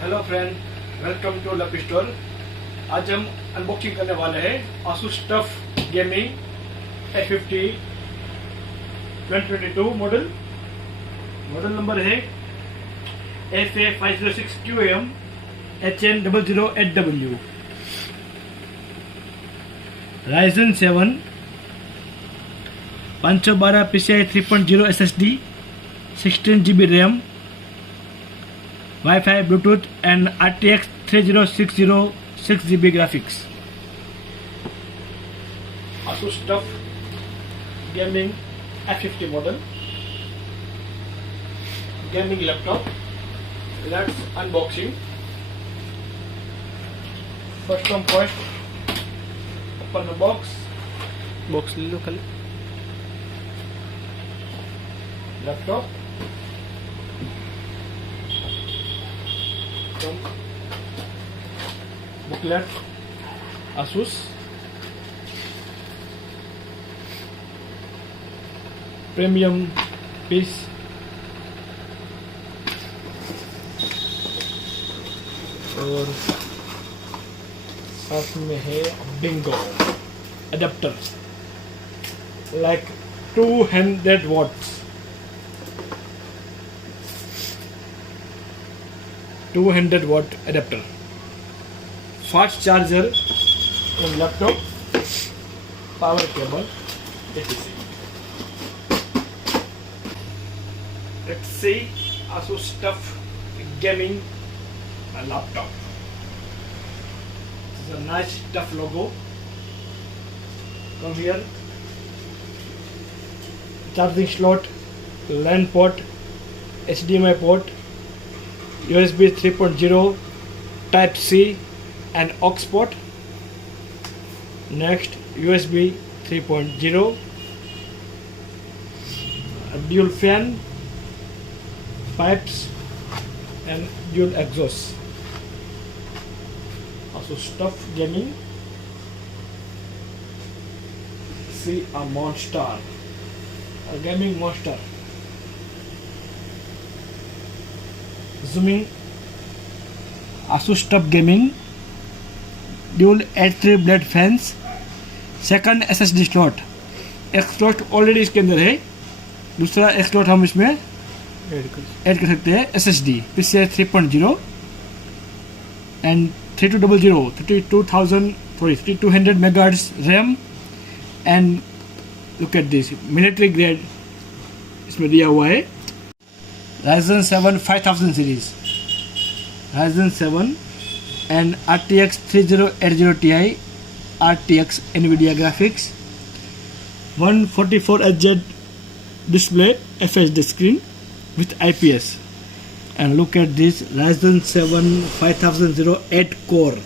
Hello friend, welcome to lucky store. आज हम unboxing करने वाले हैं ASUS TUF Gaming A15 2022 model number है SA506QM HN008W Ryzen 7 512 PCI 3.0 SSD 16GB RAM Wi-Fi, Bluetooth and RTX3060 6GB graphics. ASUS TUF Gaming A15 model gaming laptop. Let's unboxing. First, open the box. Box ले लो खाली। Laptop. Booklet ASUS premium piece और साथ में है Bingo adapter like 200 watts 200 watt adapter, fast charger on laptop, power cable, etc. Let's see ASUS TUF Gaming laptop. This is a nice TUF logo. Come here, charging slot, LAN port, HDMI port, USB 3.0, Type C and aux port. Next USB 3.0, dual fan, pipes and dual exhaust. ASUS TUF Gaming. See a monster, a gaming monster. Zooming ASUS TUF Gaming dual H3 blade fans, second SSD slot, एक slot already इसके अंदर है, दूसरा एक slot हम इसमें add कर सकते हैं SSD PCI 3.0 and 3200 megahertz RAM and look at this military grade इसमें दिया हुआ है। Ryzen 7 5000 series, Ryzen 7 and RTX3080 Ti RTX NVIDIA graphics, 144Hz display FHD screen with IPS, and look at this Ryzen 7 5008 core.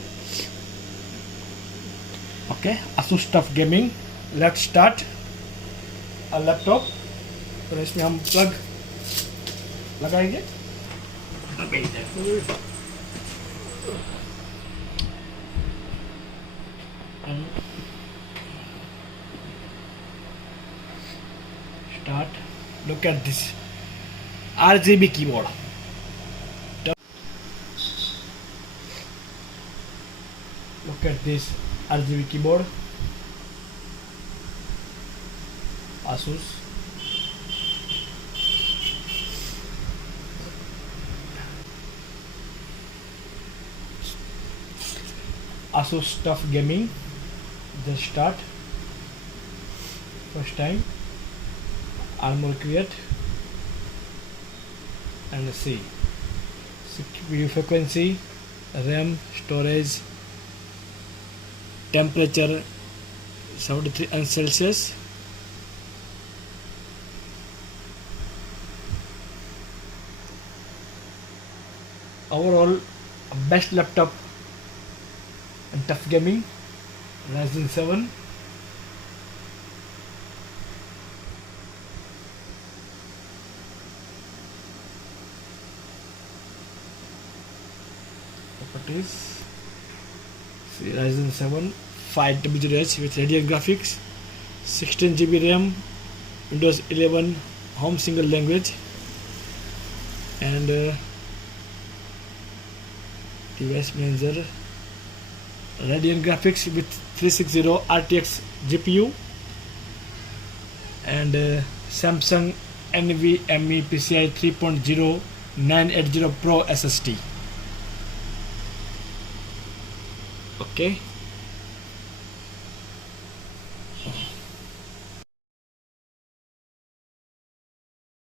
Okay, ASUS TUF Gaming. Let's start a laptop. और इसमें हम plug लगाएंगे। Start. Look at this RGB keyboard. Look at this RGB keyboard. ASUS. ASUS TUF Gaming. Just start. First time. Armor create and see CPU frequency, RAM, storage, temperature 73 Celsius. Overall, best laptop and TUF Gaming, Ryzen 7. Properties. See, Ryzen 7 500H with Radeon graphics, 16GB RAM, Windows 11 home single language, and device manager, Radeon graphics with 360 RTX GPU, and Samsung NVMe PCI 3.0 980 Pro SSD. Okay.